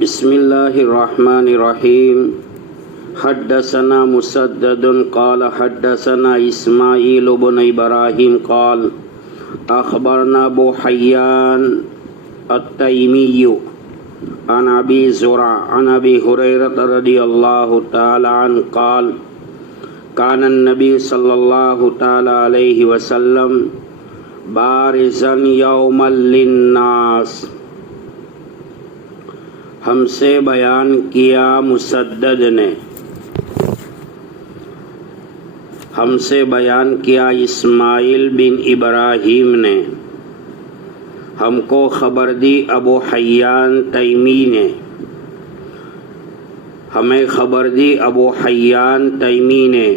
بسم اللہ الرحمن الرحیم حدثنا مسدد قال حدثنا اسماعیل بن ابراہیم قال اخبرنا ابو حیان التیمی عن ابی زرع عن ابی ہریرہ رضی اللہ تعالی عنہ قال کان النبی صلی اللہ تعالی علیہ وسلم بارزا یوما للناس. ہم سے بیان کیا مسدد نے، ہم سے بیان کیا اسماعیل بن ابراہیم نے، ہم کو خبر دی ابو حیان تیمی نے، ہمیں خبر دی ابو حیان تیمی نے.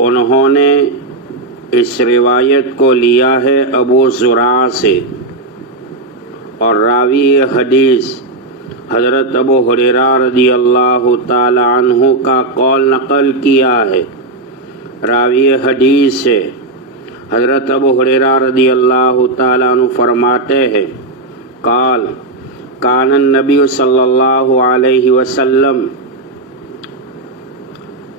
انہوں نے اس روایت کو لیا ہے ابو زرع سے، اور راوی حدیث حضرت ابو ہریرہ رضی اللہ تعالی عنہ کا قول نقل کیا ہے. راوی حدیث سے حضرت ابو ہریرہ رضی اللہ تعالی عنہ فرماتے ہیں قال کان النبی صلی اللہ علیہ وسلم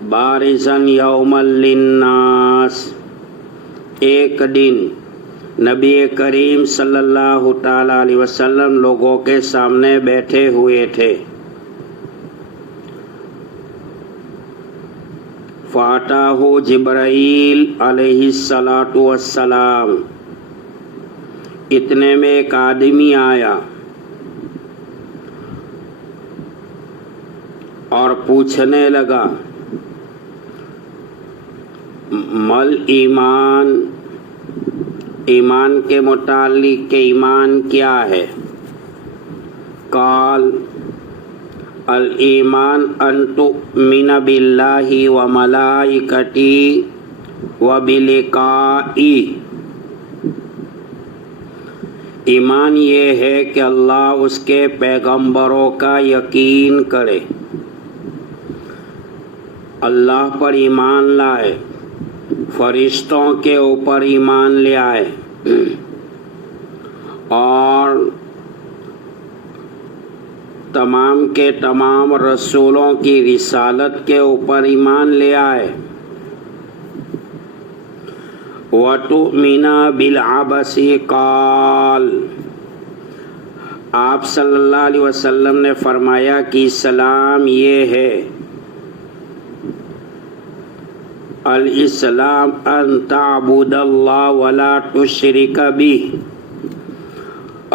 بارزا یوما للناس. ایک دن نبی کریم صلی اللہ تعالی علیہ وسلم لوگوں کے سامنے بیٹھے ہوئے تھے. فاتاہ جبرائیل علیہ الصلاۃ والسلام. اتنے میں ایک آدمی آیا اور پوچھنے لگا مل ایمان، ایمان کے متعلق کہ ایمان کیا ہے؟ قال الایمان ان تؤمن باللہ وملائکتہ وبلقائہ. ایمان یہ ہے کہ اللہ اس کے پیغمبروں کا یقین کرے، اللہ پر ایمان لائے، فرشتوں کے اوپر ایمان لے آئے، اور تمام کے تمام رسولوں کی رسالت کے اوپر ایمان لے آئے. وَتُؤْمِنَ بِالْعَبَسِ قال. آپ صلی اللہ علیہ وسلم نے فرمایا کہ اسلام یہ ہے، الاسلام ان تعبد اللہ ولا تشرک بہ.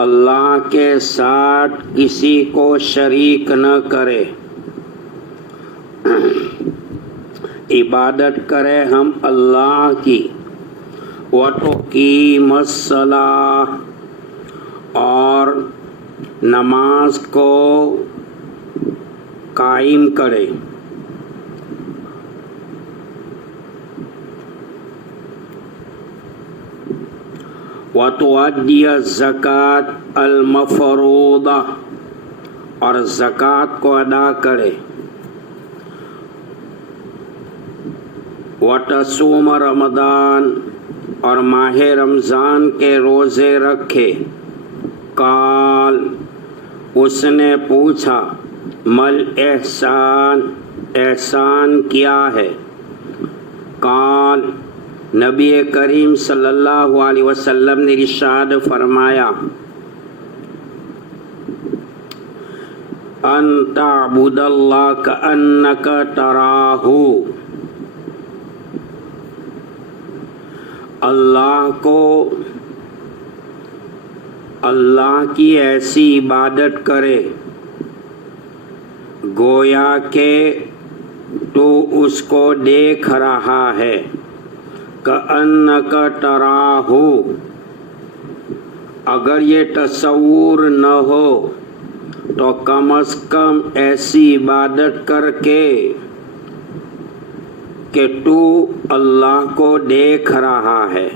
اللہ کے ساتھ کسی کو شریک نہ کرے، عبادت کرے ہم اللہ کی. وتقیم الصلاۃ، اور نماز کو قائم کرے. وَتُؤَدِّيَ الزَّكَاةَ الْمَفْرُوضَةَ، اور زکوٰۃ کو ادا کرے. وَتَصُومَ رمضان، اور ماہ رمضان کے روزے رکھے. قال، اس نے پوچھا مل احسان، احسان کیا ہے؟ قال، نبی کریم صلی اللہ علیہ وسلم نے ارشاد فرمایا ان تعبد اللہ کأنک تراہ. اللہ کو، اللہ کی ایسی عبادت کرے گویا کہ تو اس کو دیکھ رہا ہے. کأنک تراہ، اگر یہ تصور نہ ہو تو کم از کم ایسی عبادت کر کے کہ تو اللہ کو دیکھ رہا ہے.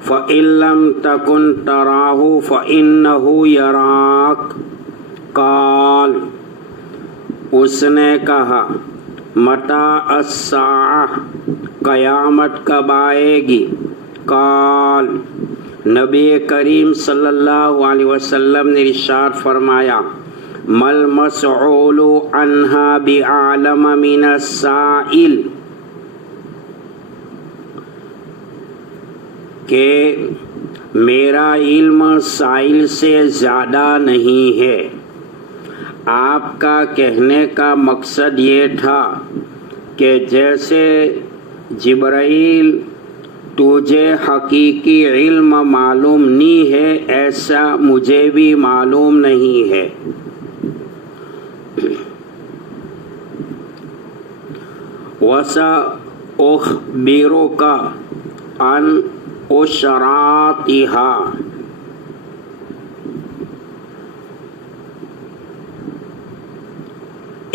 فَإِن لَّمْ تَكُن تَرَاهُ فَإِنَّهُ يَرَاكَ. قال، اس نے کہا متى الساعة، قیامت کب آئے گی؟ قال، نبی کریم صلی اللہ علیہ وسلم نے ارشاد فرمایا مل مسعول عنہا بعالم من السائل، کہ میرا علم سائل سے زیادہ نہیں ہے۔ آپ کا کہنے کا مقصد یہ تھا کہ جیسے جبرائیل تجھے حقیقی علم معلوم نہیں ہے، ایسا مجھے بھی معلوم نہیں ہے۔ وَسَأُخْبِرُكَ عَنْ أُشْرَاطِهَا،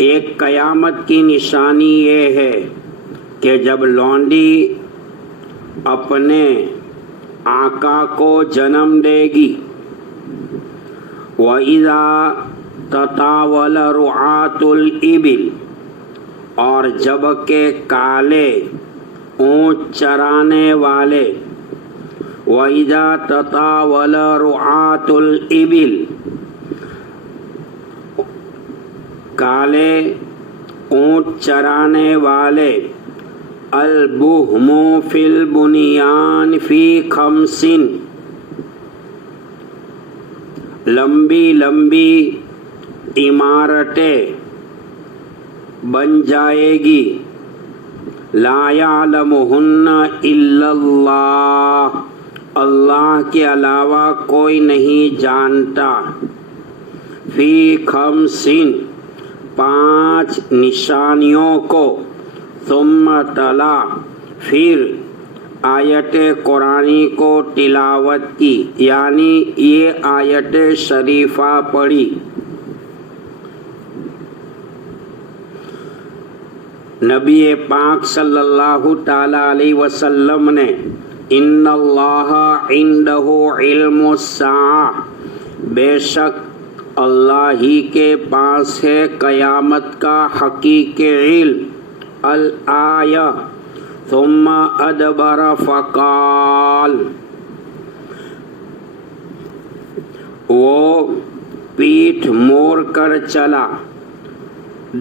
ایک قیامت کی نشانی یہ ہے کہ جب لونڈی اپنے آقا کو جنم دے گی، وَإِذَا تَطَاوَلَ رُعَاةُ الْإِبِلِ، اور جب کہ کالے اونٹ چرانے والے، وَإِذَا تَطَاوَلَ رُعَاةُ الْإِبِلِ، کالے اونٹ چرانے والے، البہم فی البنیان فی خمس، لمبی لمبی عمارتیں بن جائے گی، لا یعلمہن الا اللہ، اللہ کے علاوہ کوئی نہیں جانتا، فی خمس، 5 نشانیوں کو، ثم تلا، پھر آیت قرآنی کو تلاوت کی، یعنی یہ آیت شریفہ پڑھی۔ نبی پاک صلی اللہ تعالی علیہ وسلم نے ان اللہ عندہ علم الساعہ، بے شک اللہ ہی کے پاس ہے قیامت کا حقیقی علم، الآیہ، ثم ادبر فقال، وہ پیٹھ موڑ کر چلا،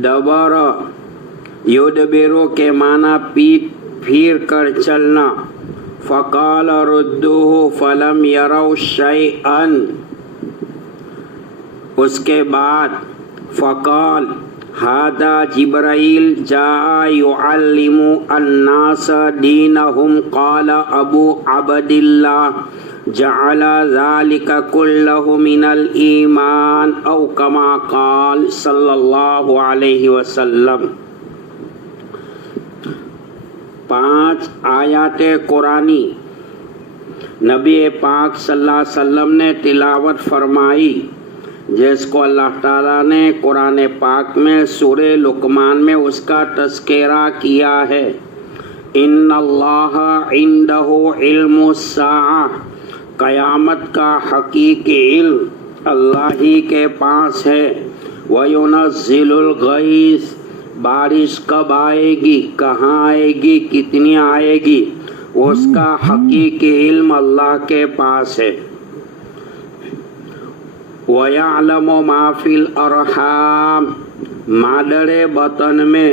دبر یدبرو کے معنی پیٹھ پھیر کر چلنا، فقال ردوہ فلم یروا شیئا، اس کے بعد فقال ھذا جبرائیل جاء يعلم الناس دینہم، قال ابو عبد اللہ جعل ذلك كله من الایمان، او کما قال صلی اللہ علیہ وسلم۔ 5 آیات قرآنی نبی پاک صلی اللہ علیہ وسلم نے تلاوت فرمائی، جس کو اللہ تعالیٰ نے قرآن پاک میں سورہ لقمان میں اس کا تذکرہ کیا ہے۔ ان اللہ عندہ علم الساعہ، قیامت کا حقیقی علم اللہ ہی کے پاس ہے۔ وَيُنَزِّلُ الْغَيْثَ، بارش کب آئے گی، کہاں آئے گی، کتنی آئے گی، اس کا حقیقی علم اللہ کے پاس ہے۔ وَيَعْلَمُ مَا فِي الْأَرْحَامِ، مادر بطن میں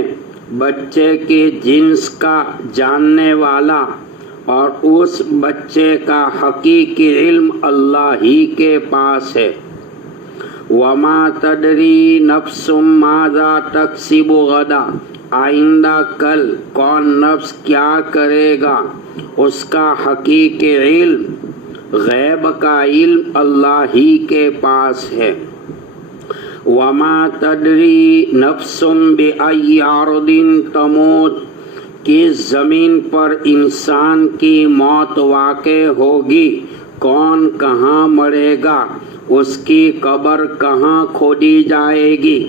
بچے کی جنس کا جاننے والا، اور اس بچے کا حقیقی علم اللہ ہی کے پاس ہے۔ وَمَا تَدْرِي نَفْسٌ مَاذَا تَكْسِبُ غَدًا، آئندہ کل کون نفس کیا کرے گا، اس کا حقیقی علم، غیب کا علم اللہ ہی کے پاس ہے۔ وَمَا تَدْرِي نَفْسٌ بِأَيِّ أَرْضٍ تَمُوتُ، کس زمین پر انسان کی موت واقع ہوگی، کون کہاں مرے گا، اس کی قبر کہاں کھودی جائے گی،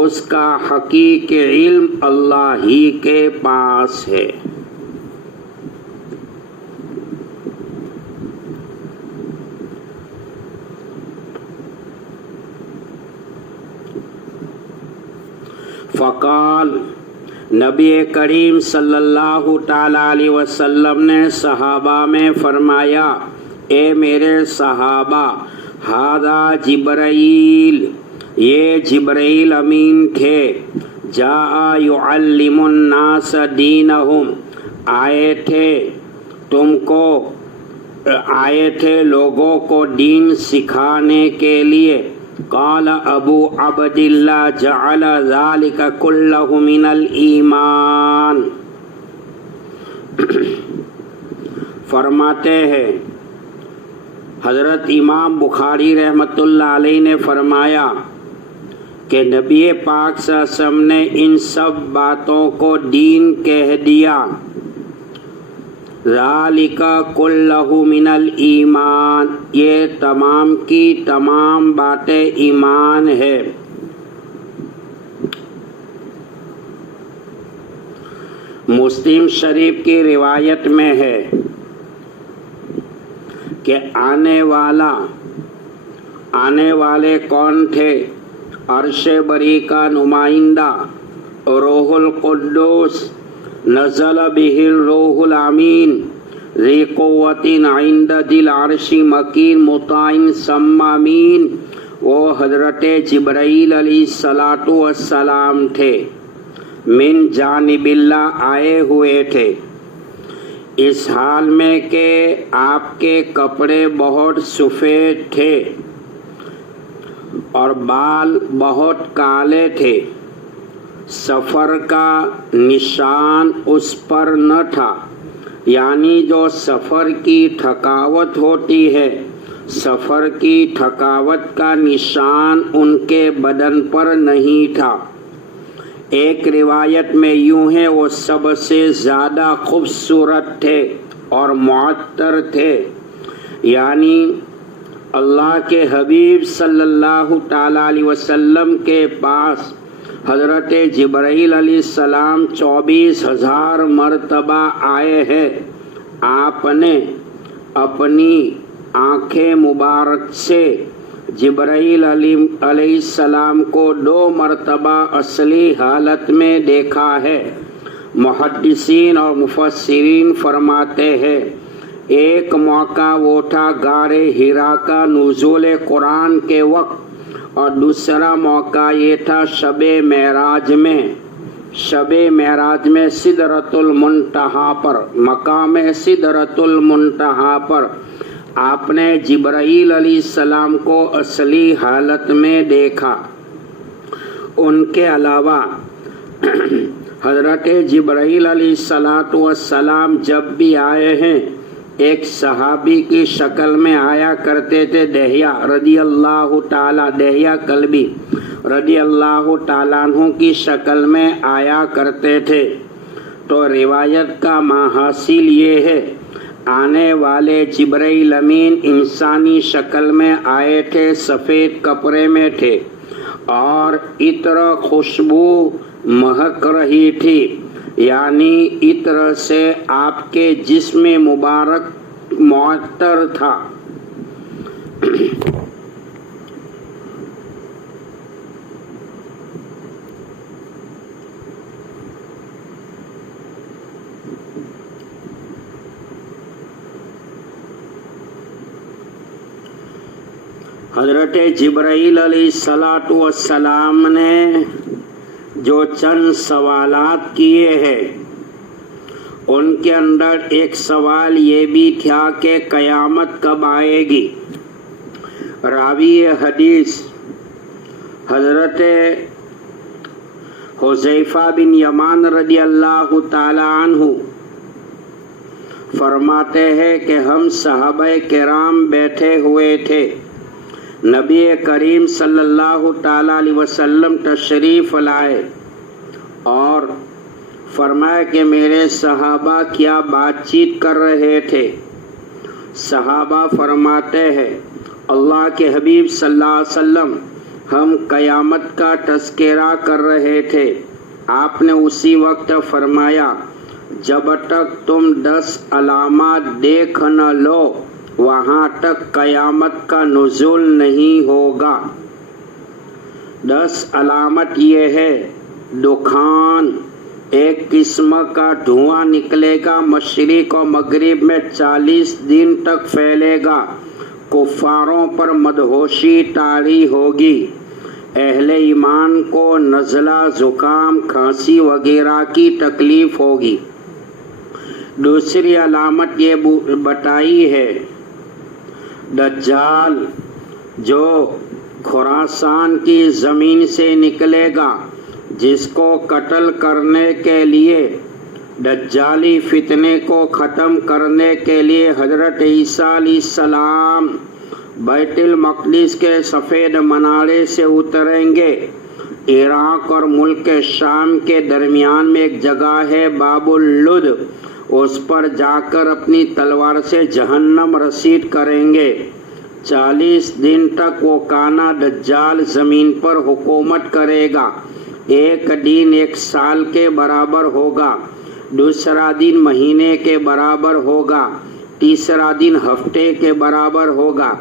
اس کا حقیقی علم اللہ ہی کے پاس ہے۔ فقال، نبی کریم صلی اللہ تعالی علیہ وسلم نے صحابہ میں فرمایا، اے میرے صحابہ ہاذا جبرائیل، یہ جبرائیل امین تھے، جاء یعلم الناس دینہم، آئے تھے لوگوں کو دین سکھانے کے لیے۔ قال ابو عبداللہ جعل ذلك کلہ من الایمان، فرماتے ہیں حضرت امام بخاری رحمۃ اللہ علیہ نے فرمایا کہ نبی پاک صلی اللہ علیہ وسلم نے ان سب باتوں کو دین کہہ دیا۔ ذالک کلہ من الایمان، یہ تمام کی تمام باتیں ایمان ہے۔ مسلم شریف کی روایت میں ہے کہ آنے والے کون تھے؟ عرش بری کا نمائندہ روح القدس، نزل به الروح الامین، ذی قوت عند ذی العرش مکین مطاع ثم امین، وہ حضرت جبرائیل علیہ السلام تھے، من جانب اللہ آئے ہوئے تھے، اس حال میں کہ آپ کے کپڑے بہت سفید تھے اور بال بہت کالے تھے، سفر کا نشان اس پر نہ تھا، یعنی جو سفر کی تھکاوٹ ہوتی ہے، سفر کی تھکاوٹ کا نشان ان کے بدن پر نہیں تھا۔ ایک روایت میں یوں ہے وہ سب سے زیادہ خوبصورت تھے اور معطر تھے، یعنی اللہ کے حبیب صلی اللہ تعالیٰ علیہ وسلم کے پاس حضرت جبرائیل علیہ السلام 24,000 مرتبہ آئے ہیں۔ آپ نے اپنی آنکھیں مبارک سے جبرائیل علیہ السلام کو 2 مرتبہ اصلی حالت میں دیکھا ہے۔ محدثین اور مفسرین فرماتے ہیں ایک موقع وہ تھا غار حرا کا نزول قرآن کے وقت، اور دوسرا موقع یہ تھا شب معراج میں سدرۃ المنتہا پر، مقام سدرۃ المنتہا پر آپ نے جبرائیل علیہ السلام کو اصلی حالت میں دیکھا۔ ان کے علاوہ حضرت جبرائیل علیہ السلام جب بھی آئے ہیں ایک صحابی کی شکل میں آیا کرتے تھے، دہیہ کلبی رضی اللہ تعالیٰ عنہ کی شکل میں آیا کرتے تھے۔ تو روایت کا ماحصل یہ ہے آنے والے جبرائیل امین انسانی شکل میں آئے تھے، سفید کپڑے میں تھے اور عطر خوشبو مہک رہی تھی، یعنی عطر سے آپ کے جسم مبارک معطر تھا۔ حضرت جبرائیل علیہ السلام نے جو چند سوالات کیے ہیں ان کے اندر ایک سوال یہ بھی تھا کہ قیامت کب آئے گی۔ راوی حدیث حضرت حذیفہ بن یمان رضی اللہ تعالی عنہ فرماتے ہیں کہ ہم صحابہ کرام بیٹھے ہوئے تھے، نبی کریم صلی اللہ تعالیٰ علیہ وسلم تشریف لائے اور فرمایا کہ میرے صحابہ کیا بات چیت کر رہے تھے۔ صحابہ فرماتے ہیں اللہ کے حبیب صلی اللہ علیہ وسلم ہم قیامت کا تذکرہ کر رہے تھے۔ آپ نے اسی وقت فرمایا جب تک تم 10 علامات دیکھ نہ لو وہاں تک قیامت کا نزول نہیں ہوگا۔ 10 علامت یہ ہے دخان، ایک قسم کا دھواں نکلے گا، مشرق و مغرب میں 40 دن تک پھیلے گا، کفاروں پر مدہوشی طاری ہوگی، اہل ایمان کو نزلہ، زکام، کھانسی وغیرہ کی تکلیف ہوگی۔ دوسری علامت یہ بتائی ہے دجال جو خراسان کی زمین سے نکلے گا، جس کو قتل کرنے کے لیے، دجالی فتنے کو ختم کرنے کے لیے حضرت عیسیٰ علیہ السلام بیت المقدس کے سفید منارے سے اتریں گے۔ عراق اور ملک شام کے درمیان میں ایک جگہ ہے باب اللد، اس پر جا کر اپنی تلوار سے جہنم رسید کریں گے۔ 40 دن تک وہ کانا دجال زمین پر حکومت کرے گا۔ ایک دن 1 سال کے برابر ہوگا، دوسرا دن مہینے کے برابر ہوگا، تیسرا دن ہفتے کے برابر ہوگا،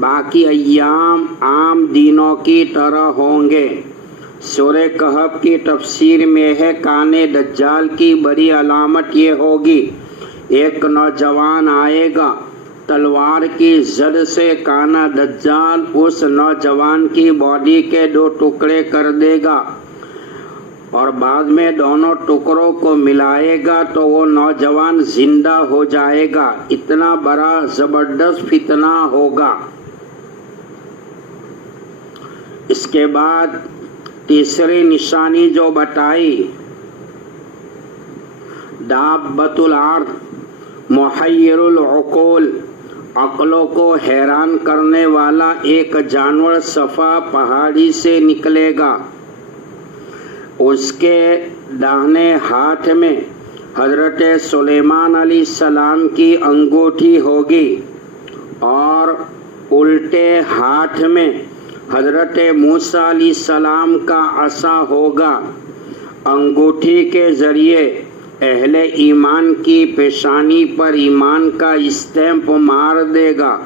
باقی ایام عام دنوں کی طرح ہوں گے۔ سورہ کہف کی تفسیر میں ہے کانے دجال کی بڑی علامت یہ ہوگی، ایک نوجوان آئے گا، تلوار کی زد سے کانا دجال اس نوجوان کی باڈی کے 2 ٹکڑے کر دے گا اور بعد میں دونوں ٹکڑوں کو ملائے گا تو وہ نوجوان زندہ ہو جائے گا۔ اتنا بڑا زبردست فتنہ ہوگا۔ اس کے بعد تیسری نشانی جو بتائی، دابۃ الارض، محیر العقول، عقلوں کو حیران کرنے والا ایک جانور صفا پہاڑی سے نکلے گا۔ اس کے داہنے ہاتھ میں حضرت سلیمان علیہ السلام کی انگوٹھی ہوگی اور الٹے ہاتھ میں حضرت موسیٰ علیہ السلام کا عصا ہوگا۔ انگوٹھی کے ذریعے اہل ایمان کی پیشانی پر ایمان کا اسٹیمپ مار دے گا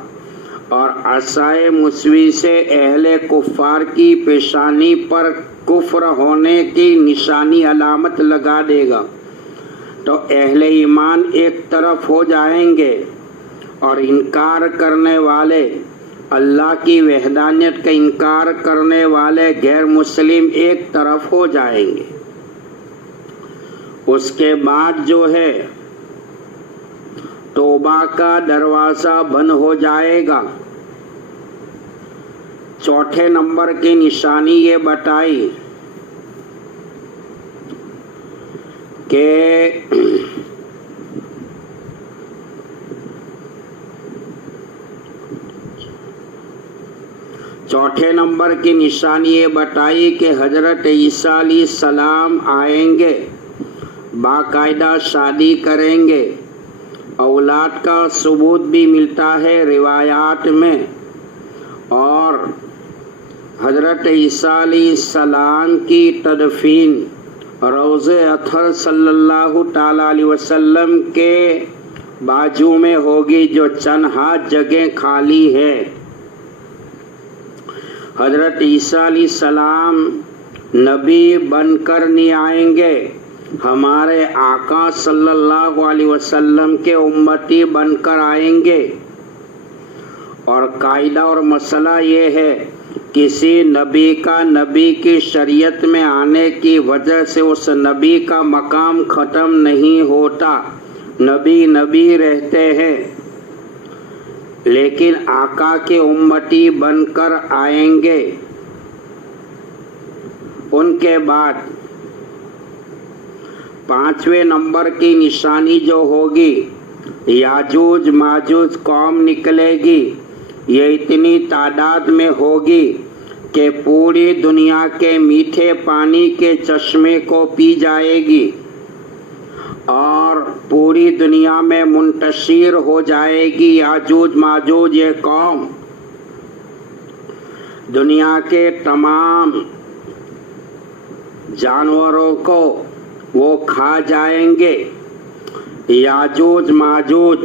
اور عصائے موسوی سے اہل کفار کی پیشانی پر کفر ہونے کی نشانی علامت لگا دے گا تو اہل ایمان ایک طرف ہو جائیں گے اور انکار کرنے والے، اللہ کی وحدانیت کا انکار کرنے والے غیر مسلم ایک طرف ہو جائیں گے۔ اس کے بعد جو ہے توبہ کا دروازہ بند ہو جائے گا۔ چوتھے نمبر کی نشانی یہ بتائی کہ چوتھے نمبر کی نشانی یہ بتائی کہ حضرت عیسیٰ علیہ السلام آئیں گے، باقاعدہ شادی کریں گے، اولاد کا ثبوت بھی ملتا ہے روایات میں، اور حضرت عیسیٰ علیہ السلام کی تدفین روضہ اطہر صلی اللہ تعالیٰ علیہ وسلم کے بازو میں ہوگی جو چند ہاتھ جگہ خالی ہے۔ حضرت عیسیٰ علیہ السلام نبی بن کر نہیں آئیں گے، ہمارے آقا صلی اللہ علیہ وسلم کے امتی بن کر آئیں گے۔ اور قاعدہ اور مسئلہ یہ ہے، کسی نبی کا نبی کی شریعت میں آنے کی وجہ سے اس نبی کا مقام ختم نہیں ہوتا، نبی نبی رہتے ہیں، لیکن آقا کے امتی بن کر آئیں گے۔ ان کے بعد 5ویں نمبر کی نشانی جو ہوگی، یاجوج ماجوج قوم نکلے گی، یہ اتنی تعداد میں ہوگی کہ پوری دنیا کے میٹھے پانی کے چشمے کو پی جائے گی اور پوری دنیا میں منتشر ہو جائے گی۔ یاجوج ماجوج یہ قوم دنیا کے تمام جانوروں کو وہ کھا جائیں گے۔ یاجوج ماجوج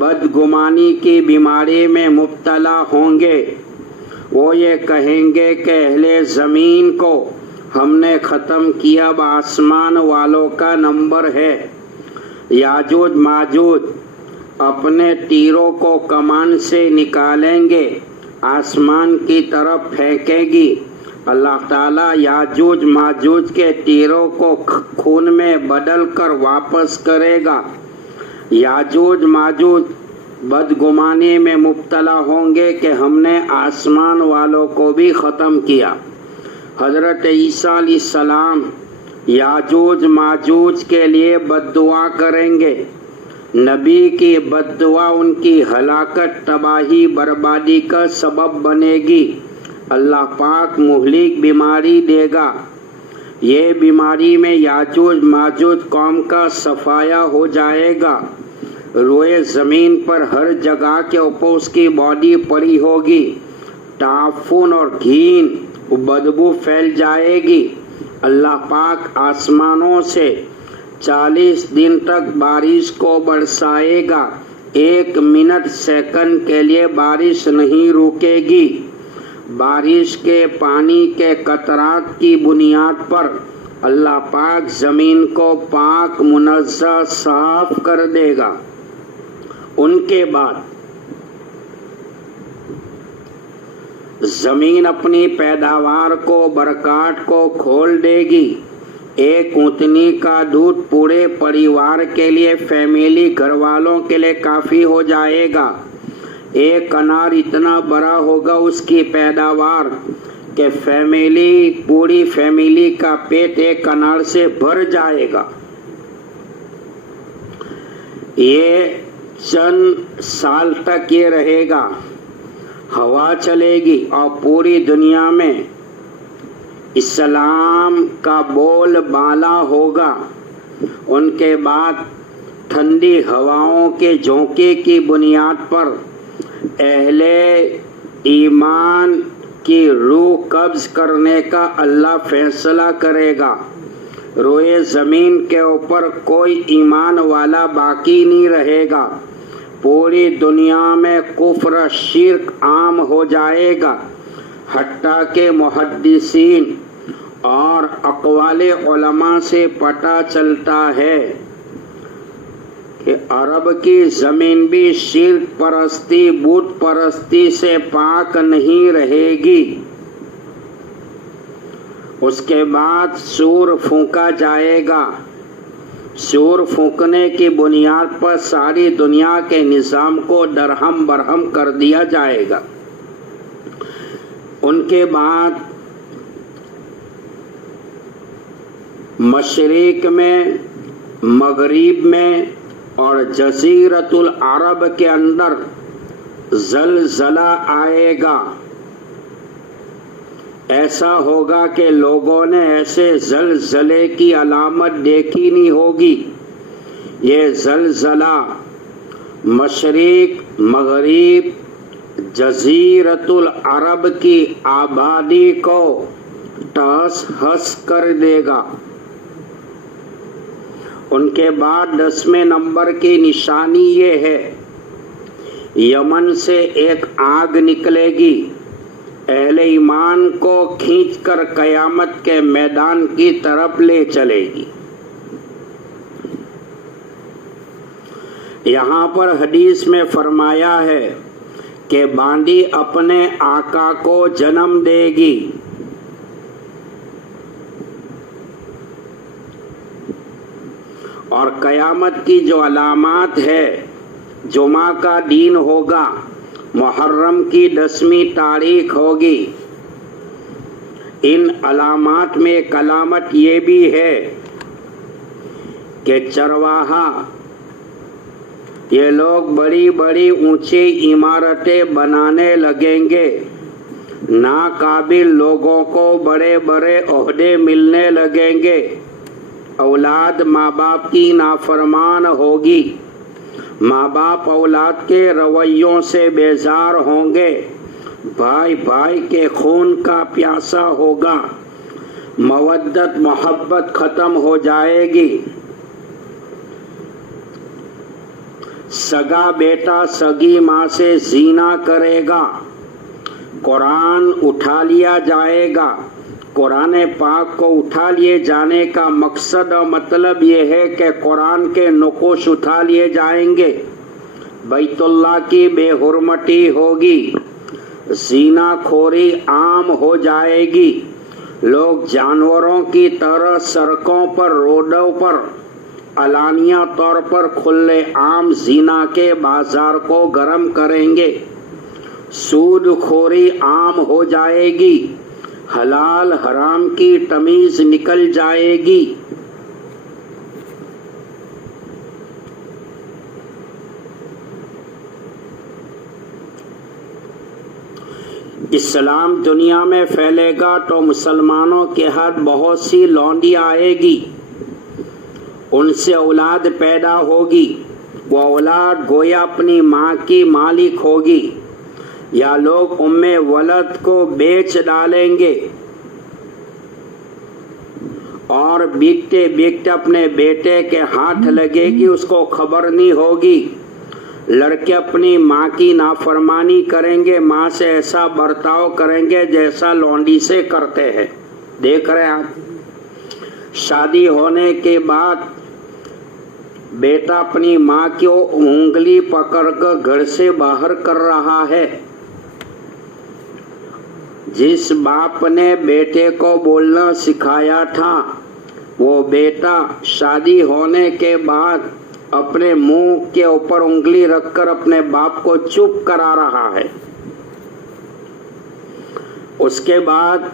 بدگمانی کی بیماری میں مبتلا ہوں گے۔ وہ یہ کہیں گے کہ اہل زمین کو ہم نے ختم کیا، اب آسمان والوں کا نمبر ہے۔ یاجوج ماجوج اپنے تیروں کو کمان سے نکالیں گے، آسمان کی طرف پھینکے گی۔ اللہ تعالیٰ یاجوج ماجوج کے تیروں کو خون میں بدل کر واپس کرے گا۔ یاجوج ماجوج بدگمانی میں مبتلا ہوں گے کہ ہم نے آسمان والوں کو بھی ختم کیا۔ حضرت عیسیٰ علیہ السلام یاجوج ماجوج کے لیے بد دعا کریں گے۔ نبی کی بد دعا ان کی ہلاکت، تباہی، بربادی کا سبب بنے گی۔ اللہ پاک مہلک بیماری دے گا۔ یہ بیماری میں یاجوج ماجوج قوم کا صفایا ہو جائے گا۔ روئے زمین پر ہر جگہ کے اوپر اس کی باڈی پڑی ہوگی۔ تعفن اور گھین بدبو پھیل جائے گی۔ اللہ پاک آسمانوں سے 40 دن تک بارش کو برسائے گا۔ 1 منٹ سیکنڈ کے لیے بارش نہیں رکے گی۔ بارش کے پانی کے قطرات کی بنیاد پر اللہ پاک زمین کو پاک منزہ صاف کر دے گا۔ ان کے بعد زمین اپنی پیداوار کو، برکات کو کھول دے گی۔ ایک اونٹنی کا دودھ پورے پریوار کے لیے، فیملی گھر والوں کے لیے کافی ہو جائے گا۔ ایک انار اتنا بڑا ہوگا اس کی پیداوار کہ پوری فیملی کا پیٹ ایک انار سے بھر جائے گا۔ یہ چند سال تک یہ رہے گا، ہوا چلے گی اور پوری دنیا میں اسلام کا بول بالا ہوگا۔ ان کے بعد ٹھنڈی ہواؤں کے جھونکے کی بنیاد پر اہل ایمان کی روح قبض کرنے کا اللہ فیصلہ کرے گا۔ روئے زمین کے اوپر کوئی ایمان والا باقی نہیں رہے گا۔ پوری دنیا میں کفر شرک عام ہو جائے گا، حتیٰ کہ محدثین اور اقوال علماء سے پتہ چلتا ہے کہ عرب کی زمین بھی شرک پرستی، بت پرستی سے پاک نہیں رہے گی۔ اس کے بعد سور پھونکا جائے گا۔ سور پھونکنے کی بنیاد پر ساری دنیا کے نظام کو درہم برہم کر دیا جائے گا۔ ان کے بعد مشرق میں، مغرب میں اور جزیرۃ العرب کے اندر زلزلہ آئے گا۔ ایسا ہوگا کہ لوگوں نے ایسے زلزلے کی علامت دیکھی نہیں ہوگی۔ یہ زلزلہ مشرق، مغرب، جزیرۃ العرب کی آبادی کو ٹس ہس کر دے گا۔ ان کے بعد 10ویں نمبر کی نشانی یہ ہے، یمن سے ایک آگ نکلے گی، اہل ایمان کو کھینچ کر قیامت کے میدان کی طرف لے چلے گی۔ یہاں پر حدیث میں فرمایا ہے کہ باندی اپنے آقا کو جنم دے گی۔ اور قیامت کی جو علامات ہے، جمعہ کا دن ہوگا، محرم کی 10ویں تاریخ ہوگی۔ ان علامات میں ایک علامت یہ بھی ہے کہ چرواہا، یہ لوگ بڑی بڑی اونچی عمارتیں بنانے لگیں گے، ناقابل لوگوں کو بڑے بڑے عہدے ملنے لگیں گے، اولاد ماں باپ کی نافرمان ہوگی، ماں باپ اولاد کے رویوں سے بیزار ہوں گے، بھائی بھائی کے خون کا پیاسا ہوگا، مودت محبت ختم ہو جائے گی، سگا بیٹا سگی ماں سے زنا کرے گا، قرآن اٹھا لیا جائے گا، قرآن پاک کو اٹھا لیے جانے کا مقصد اور مطلب یہ ہے کہ قرآن کے نقوش اٹھا لیے جائیں گے، بیت اللہ کی بے حرمتی ہوگی، زنا خوری عام ہو جائے گی، لوگ جانوروں کی طرح سڑکوں پر، روڈوں پر علانیہ طور پر کھلے عام زنا کے بازار کو گرم کریں گے، سود خوری عام ہو جائے گی، حلال حرام کی تمیز نکل جائے گی۔ اسلام دنیا میں پھیلے گا تو مسلمانوں کے ہاتھ بہت سی لونڈی آئے گی، ان سے اولاد پیدا ہوگی، وہ اولاد گویا اپنی ماں کی مالک ہوگی، یا لوگ ام ولد کو بیچ ڈالیں گے اور بیکتے بیکتے اپنے بیٹے کے ہاتھ لگے گی، اس کو خبر نہیں ہوگی۔ لڑکے اپنی ماں کی نافرمانی کریں گے، ماں سے ایسا برتاؤ کریں گے جیسا لونڈی سے کرتے ہیں، دیکھ رہے ہیں آپ۔ شادی ہونے کے بعد بیٹا اپنی ماں کی انگلی پکڑ کر گھر سے باہر کر رہا ہے۔ جس باپ نے بیٹے کو بولنا سکھایا تھا، وہ بیٹا شادی ہونے کے بعد اپنے منہ کے اوپر انگلی رکھ کر اپنے باپ کو چپ کرا رہا ہے۔ اس کے بعد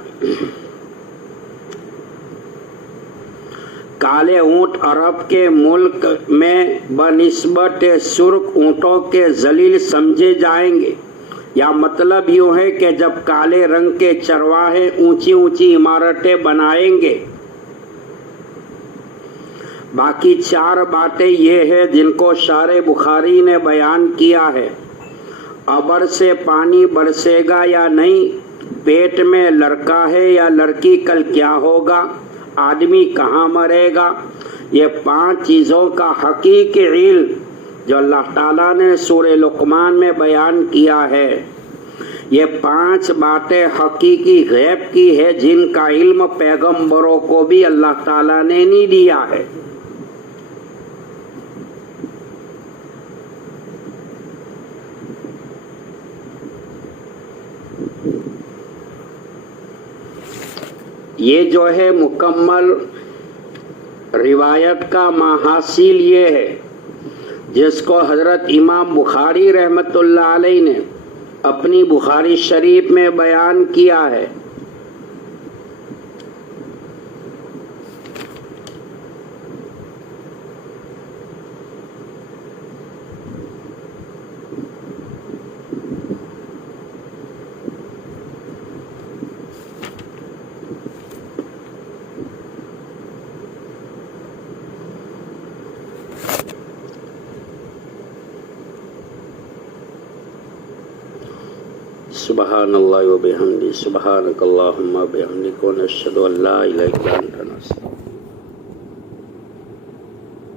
کالے اونٹ عرب کے ملک میں بنسبت سرخ اونٹوں کے ذلیل سمجھے جائیں گے، یا مطلب یوں ہے کہ جب کالے رنگ کے چرواہے اونچی اونچی عمارتیں بنائیں گے۔ باقی چار باتیں یہ ہیں جن کو شارح بخاری نے بیان کیا ہے۔ ابر سے پانی برسے گا یا نہیں، پیٹ میں لڑکا ہے یا لڑکی، کل کیا ہوگا، آدمی کہاں مرے گا، یہ 5 چیزوں کا حقیقی علم جو اللہ تعالیٰ نے سورہ لقمان میں بیان کیا ہے، یہ 5 باتیں حقیقی غیب کی ہے جن کا علم پیغمبروں کو بھی اللہ تعالیٰ نے نہیں دیا ہے۔ یہ جو ہے مکمل روایت کا محاصیل یہ ہے جس کو حضرت امام بخاری رحمۃ اللہ علیہ نے اپنی بخاری شریف میں بیان کیا ہے۔ سبحان اللہ و بحمدہ، سبحانک اللہم و بحمدک، ونشہد ان لا الہ الا انت، نستغفرک۔